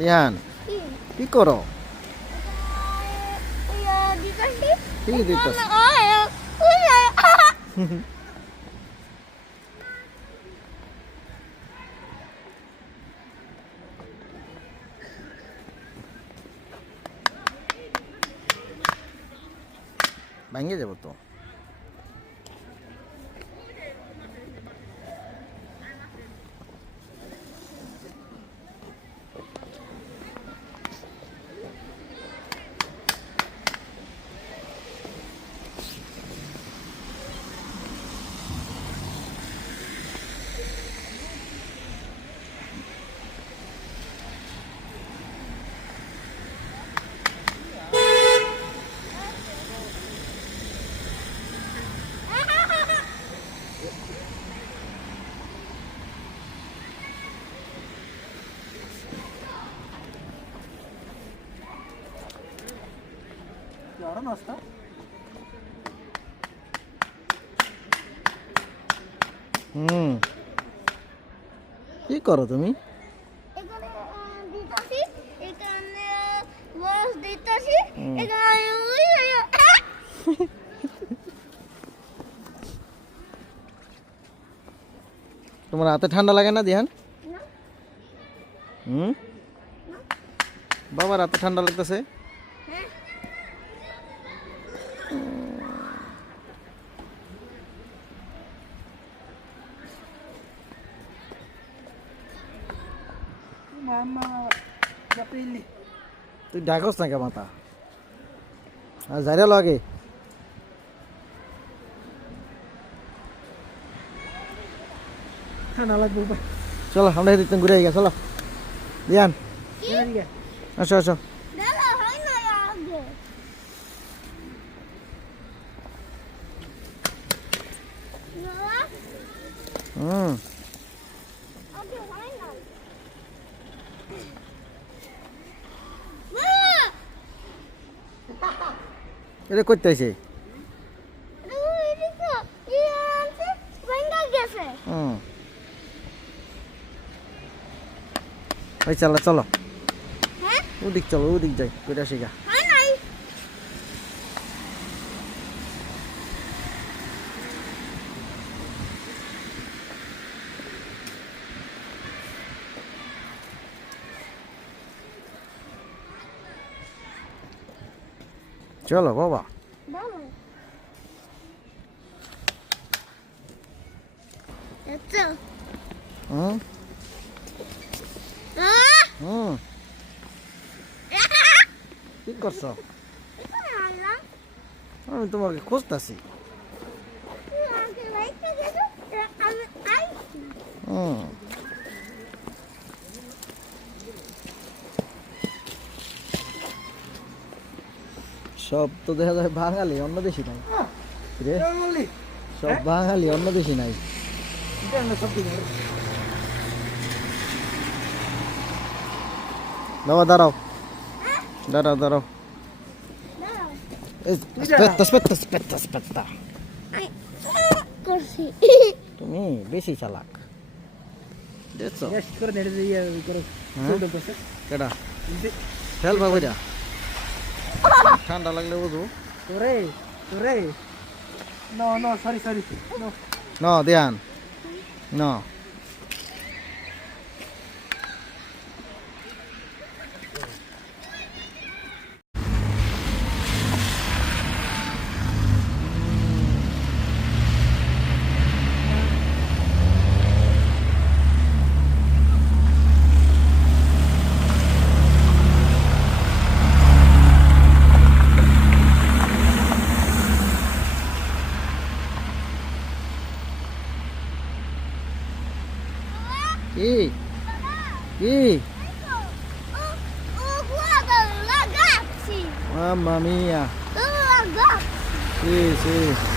রিহান কি করো? কি দিতেছ? ভাঙে যাবো তো। কি করো তুমি? তোমার হাতে ঠান্ডা লাগে না দিহান? বাবার হাতে ঠান্ডা লাগতেছে। তুই ডাকস না কে মাথা আর যাইরা লাগে। চলো আমরা এদিকে ঘুরে গিয়ে চলো দিয়ান আসো আসো। এটা করতে আছে। ওই চলো চলো ওদিক চলো ওদিক যাই কইটা শিখা। চলো বাবা কি করছো? আমি তোমাকে খুঁজতেছি। সব তো দেখা যায় বাঙালি, অন্য দেশি নাই রে। সব বাঙালি, অন্য দেশি নাই। বাবা দাঁড়াও দাঁড়াও দাঁড়াও। তুমি বেশি চালাক দেখছো। খেলবা বুঝা ঠান্ডা লাগলে বুঝো। ন ধ্যান ন কি কি mamma mia sì sì